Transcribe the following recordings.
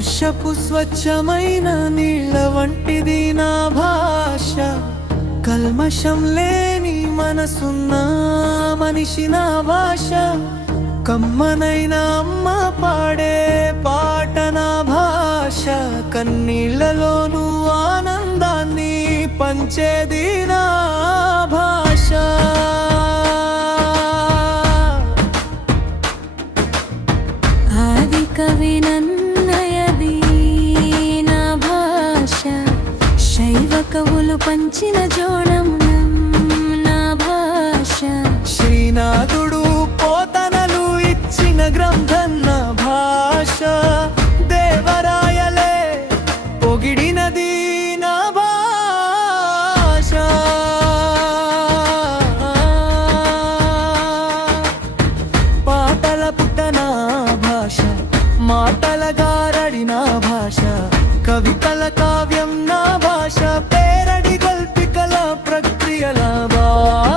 వర్షపు స్వచ్ఛమైన నీళ్ళ వంటిది నా భాష. కల్మషం లేని మనసున్న మనిషి నా భాష. కమ్మనైన అమ్మ పాడే పాట నా భాష. కన్నీళ్లలోనూ ఆనందాన్ని పంచేది నా భాష. ఆది కవి నన్నయది నా భాష. శైవ కవులు పంచిన జోడం నా భాష. శ్రీనాథుడు పోతనలు ఇచ్చిన గ్రంథం నా భాష. దేవరాయలే పొగిడినది నా భాష. పాటల పుట్ట నా భాష. మాటల గారడి నా భాష. కవితల కావ్యం నా భాష. పేరడి కల్పికల ప్రక్రియల భాష.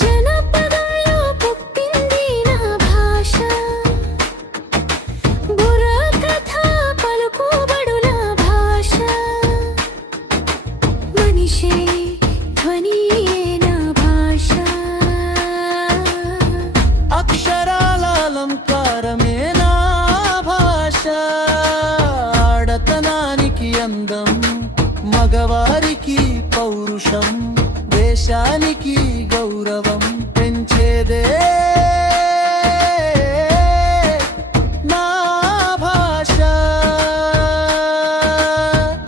జనపదాల్లో పుట్టింది నా భాష. బుర్రకథ పలుకుబడుల భాష. మనిషే ధ్వనియే నా భాష. అక్షరాల అలంకారమే నా భాష. ఆడతనానికి అందం, మగవారికి పౌరుషం, దేశానికి గౌరవం పెంచేదే నా భాష.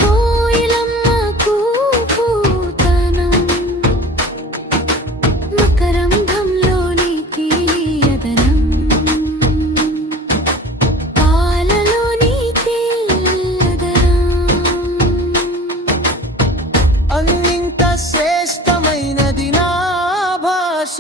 కోయిలమ్మ కూతనం, మకరంభంలోని తీయదనం, పాలలోని తెల్లదనం. అన్నింత శ్రేష్టమైనది నా భాష.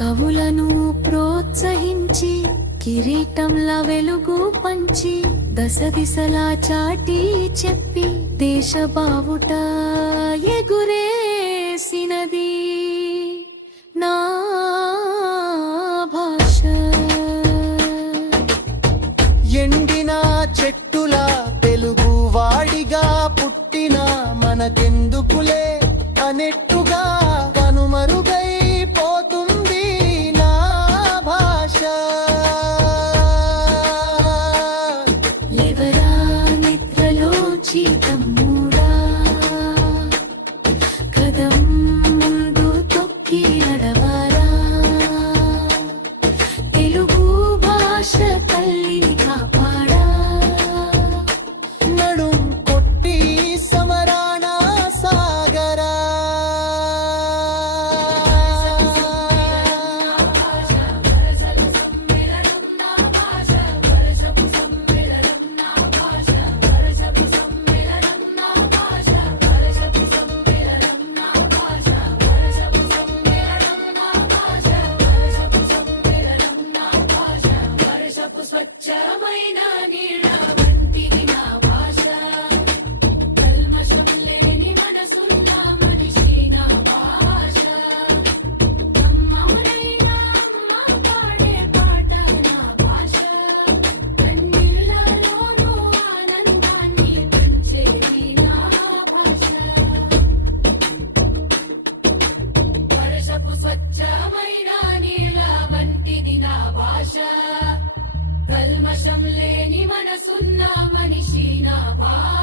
కవులను ప్రోత్సహించి కిరీటంలా వెలుగు పంచి దశ దిశలా చాటి చెప్పి దేశ బావుట ఎగురేసినది నా భాష. ఎండిన చెట్టుల తెలుగు వాడిగా పుట్టిన మనకెందుకులే అనెట్టుగా కనుమరుగైపోతుంది నా భాష. ఎవరా నిద్రలో చీతమ్మూడా, కదం ముందు తొక్కి నడవారా. తెలుగు భాష తల్లిని కాపాడా. నడుం కొట్టి సమరాణ సాగరా. స్వచ్ఛమైన నీళ్ళ వంటిది నా భాష. కల్మషం లేని మనసున్న మనిషి నా భాష. అమ్మనైన అమ్మ పాడే పాట నా భాష. కన్నీళ్లలోనూ ఆనందాన్ని పంచేది నా భాష. వర్షపు స్వచ్ఛమైన నీళ్ళ వంటిది నా భాష. కల్మషం లేని మనసున్న మనిషి నా భాష.